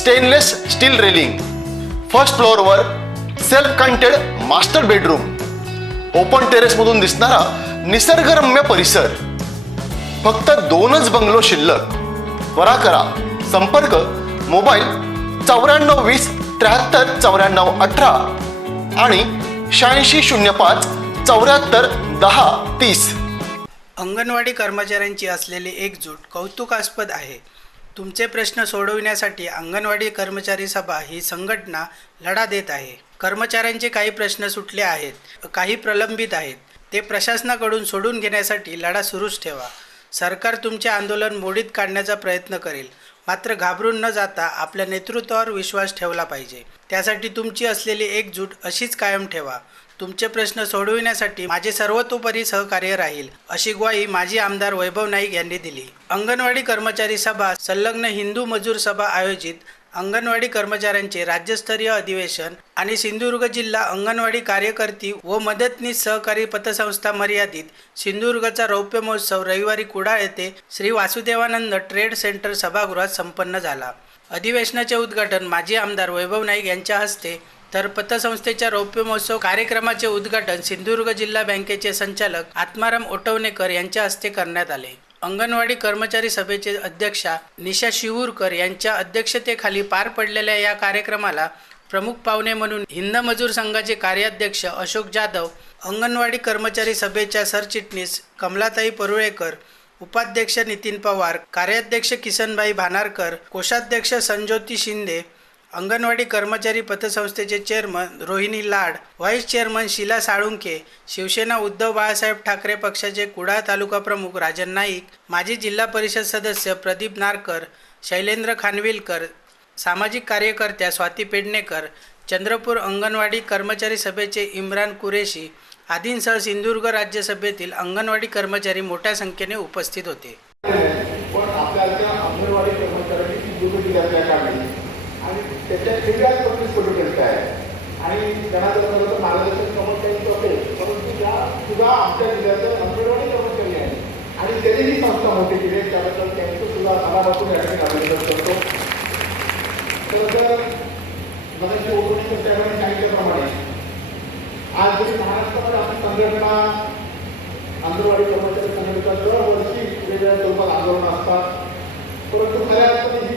Stainless steel railing first फ्लोअरवर self contained master bedroom open टेरेसमधून दिसणारा निसर्गरम्य परिसर. फक्त दोनच बंगलो शिल्लक. त्वरा करा. संपर्क मोबाईल चौऱ्याण्णव वीस त्र्याहत्तर चौऱ्याण्णव अठरा आणि शहाऐंशी शून्य पाच चौऱ्याहत्तर दहा तीस. अंगणवाडी कर्मचाऱ्यांची असलेली एकजूट कौतुकास्पद आहे. तुमचे प्रश्न सोडविण्यासाठी अंगणवाडी कर्मचारी सभा ही संघटना लढा देत आहे. कर्मचाऱ्यांचे काही प्रश्न सुटले आहेत काही प्रलंबित आहेत. ते प्रशासनाकडून सोडून घेण्यासाठी लढा सुरूच ठेवा. सरकार तुमचे आंदोलन मोडीत काढण्याचा प्रयत्न करेल. मात्र घाबरून न जाता आपल्या नेतृत्वावर विश्वास ठेवला पाहिजे. त्यासाठी तुमची असलेली एकजूट अशीच कायम ठेवा. तुमचे प्रश्न सोडविण्यासाठी माझे सर्वतोपरी सहकार्य राहील अशी ग्वाही माजी आमदार वैभव नाईक यांनी दिली. अंगणवाडी कर्मचारी सभा संलग्न हिंदू मजूर सभा आयोजित अंगणवाडी कर्मचाऱ्यांचे राज्यस्तरीय अधिवेशन आणि सिंधुदुर्ग जिल्हा अंगणवाडी कार्यकर्ती व मदतनीस सहकारी पतसंस्था मर्यादित सिंधुदुर्गचा रौप्य महोत्सव रविवारी कुडाळ येथे श्री वासुदेवानंद ट्रेड सेंटर सभागृहात संपन्न झाला. अधिवेशनाचे उद्घाटन माजी आमदार वैभव नाईक यांच्या हस्ते तर पतसंस्थेच्या रौप्य महोत्सव कार्यक्रमाचे उद्घाटन सिंधुदुर्ग जिल्हा बँकेचे संचालक आत्माराम ओटवणेकर यांच्या हस्ते करण्यात आले. अंगणवाडी कर्मचारी सभेचे अध्यक्षा निशा शिवूरकर यांच्या अध्यक्षतेखाली पार पडलेल्या या कार्यक्रमाला प्रमुख पाहुणे म्हणून हिंद मजूर संघाचे कार्याध्यक्ष अशोक जाधव अंगणवाडी कर्मचारी सभेच्या सरचिटणीस कमलाताई परुळेकर उपाध्यक्ष नितीन पवार कार्याध्यक्ष किसनभाई भानारकर कोषाध्यक्ष संज्योती शिंदे अंगणवाडी कर्मचारी पतसंस्थेचे chairman Rohini Lad vice chairman Sheela Salunke Shiv Sena Uddhav Balasaheb Thackeray पक्षाचे कुडाळ तालुका प्रमुख राजन नाईक माजी जिल्हा परिषद सदस्य प्रदीप नारकर शैलेंद्र खानविलकर सामाजिक कार्यकर्त्या स्वाती पेडणेकर चंद्रपूर अंगणवाडी कर्मचारी सभेचे इम्रान कुरेशी आदींसह सिंधुदुर्ग राज्यसभेतील अंगणवाडी कर्मचारी मोठ्या संख्येने उपस्थित होते. त्याच्या वेगळ्याच पद्धतीत पडून आहे? आणि त्यांना जर म्हणलं तर मार्गदर्शन कर्मचारी असेल परंतु त्या सुद्धा आमच्या जिल्ह्याचं अंगणवाडी कर्मचारी आहे आणि त्यांनी ही संस्था मोठी केली आहे. त्याबद्दल त्यांचं सुद्धा मनापासून या ठिकाणी अभिनंदन करतो. खरं तर मगाशी ओळखीच्या साहेबांनी सांगितल्याप्रमाणे आज जरी महाराष्ट्रामध्ये आपली संघटना अंगणवाडी कर्मचारी संघटना दरवर्षी वेगवेगळ्या स्वरूपात आंदोलन असतात परंतु खऱ्या अर्थाने ही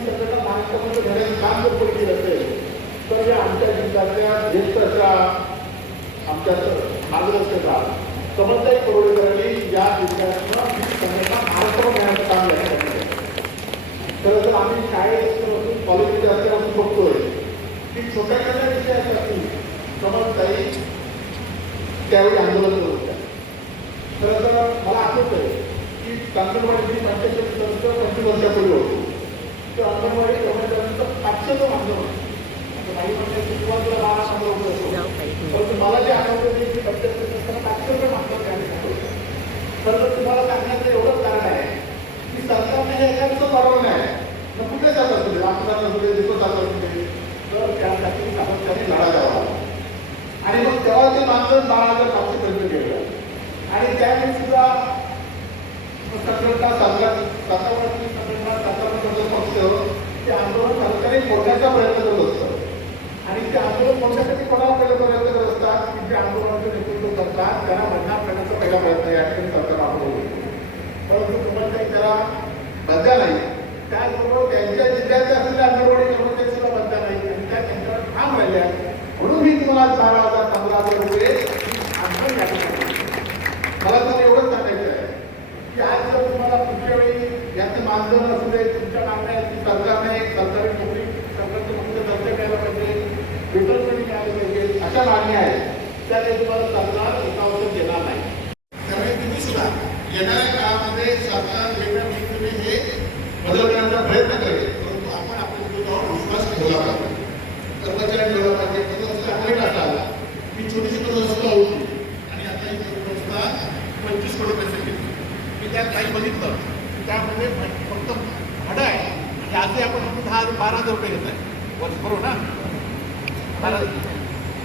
संघटना महाराष्ट्रामध्ये घेण्याचं काम जर कोणी केलं असेल तर या आमच्या जिल्ह्यातल्या ज्येष्ठाच्या आमच्या मार्गदर्शका समजताई करोडेकरांनी या जिल्ह्यातनं ही संघटना घेण्याचं काम या ठिकाणी खरं तर आम्ही शाळेत असल्यापासून कॉलेजमध्ये असल्यापासून बघतोय की छोट्या छोट्या विषयासाठी समजताई त्यावेळी आंदोलन करत होत्या खरं तर मला आठवतंय की अंगणवाडी जी पंचायत संस्था पंचवीस वर्षापूर्वी होती त्या अंगणवाडी कर्मचाऱ्यांचं पाचशेचं आंदोलन आता काही म्हणतात सुरुवातीला बारा पंधरा रुपये होतो परंतु मला जे आठवतं ते की पंचायत संस्था पाचशे रुपये मागतात त्याने सांगितलं खरं तर तुम्हाला सांगण्याचं एवढंच कारण आहे की सरकारने हे एखादं बरोबर नाही मग कुठे जात असू दे लाखोदात असू दे दिवसात असू दे तर त्यासाठी सातत्याने लढा द्यावा आणि मग तेव्हा ते मानधन बारा हजार पाचशे पर्यंत गेलं आणि त्यावेळी सुद्धा संघटना सरकार सरकारवरची संघटना सरकारचा पक्ष ते आंदोलन सरकारी फोडण्याचा प्रयत्न करत असतात. आणि ते आंदोलन फोडण्यासाठी कोणाला पहिला प्रयत्न करत असतात? की जे आंदोलनाचे नेतृत्व करतात त्यांना बदनाम करण्याचा पहिला प्रयत्न या ठिकाणी सरकार आपण परंतु तुम्हाला काही त्याला बदला नाही. त्याचबरोबर त्यांच्या जिल्ह्याचे असलेल्या अंगणवाडी कर्मचारी सुद्धा बद्या नाही. आणि त्या त्यांच्यावर ठाम राहिल्या म्हणून मी तुम्हाला आज बारा हजार पंधरा हजार रुपये मला तर एवढंच सांगायचं आहे. की आज जर तुम्हाला पुढच्या वेळी याचं मानधन असू दे तुमच्या मागण्या आहेत की सरकारने एक सरकारी नोकरी सरकारचं नोकरी दर्जा द्यायला पाहिजे वेतन कमी मिळालं पाहिजे अशा मागण्या आहेत त्या काही तुम्हाला सरकार एकावर देणार नाही. त्यामुळे तुम्ही सुद्धा येणाऱ्या काळामध्ये सरकार वेगळ्या पद्धतीने हे बदलण्याचा प्रयत्न करेल. परंतु आपण आपल्या विरोधावर विश्वास ठेवला पाहिजे. कर्मचारी ठेवला पाहिजे तसंच अपडेट असाल मी छोटीशी व्यवस्था होती. आणि आता ही संस्था पंचवीस करोड पैसे घेतली. मी त्यात काही बघितलं. त्यामध्ये फक्त भाडं आहे. आणि आजही आपण दहा बारा हजार रुपये घेत आहे वर्ष बरोबर हो ना? बारा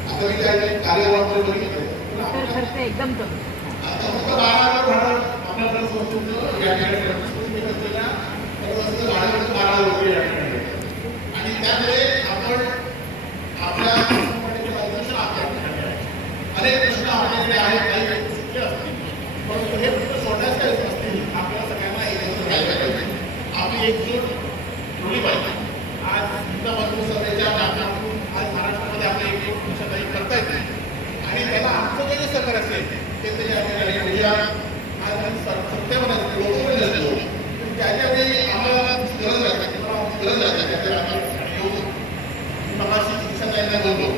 आता मी काय कार्यक्रम बघितलं इतर खर्च एकदम कमी आता फक्त बारा हजार भाडं आपल्याला संस्थेचं या ठिकाणी संस्थेने असलेल्या सर्व भाडं बारा हजार रुपये या ठिकाणी आहे. आणि त्यामुळे आपण आपल्या आपल्या ठिकाणी आहे. अनेक प्रश्न आपल्याकडे आहेत काही असतील परंतु हे प्रश्न सोडण्याचे असतील आपल्याला सगळ्यांना एकत्र राहिलं पाहिजे आपली एकजूट ठेवली पाहिजे आज हिंदा मजबूत सभेच्या माध्यमातून आज महाराष्ट्रामध्ये आपल्या एकजूट दिशादायी करता येते आणि त्याला आमचं जे जे सहकार्य असेल ते ते या ठिकाणी करूया आज आम्ही सर- सत्तेवर असतो, लोकांमध्ये असतो. पण ज्या ज्या वेळी आम्हाला गरज आहे तेव्हा गरज आहे त्या वेळी आम्हाला येऊ मी मगाशी शिक्षकांना बोललो